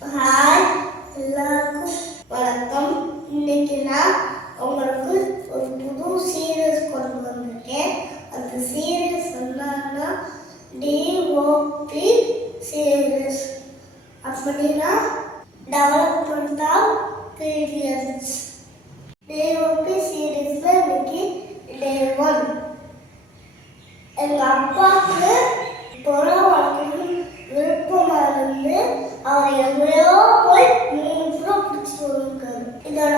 Hi எல்லாருக்கும் வணக்கம். இன்னைக்கு நான் உங்களுக்கு ஒரு புது சீரியஸ் கொண்டு வந்திருக்கேன். அந்த சீரியஸ் என்னன்னா டிஓபி சீரியஸ். அப்படின்னா டெவலப்மெண்ட் ஆஃப் பீரியட்ஸ். டிஓபி சீரியஸ்ல இன்னைக்கு டே 1. எங்க அப்பாவுக்கு புறம் வளர்க்கணும் விருப்பமா இருந்து அவர் எவ்வளோ போய் 3 புறம் பிடிச்சிட்டு வந்திருக்காரு. இதோட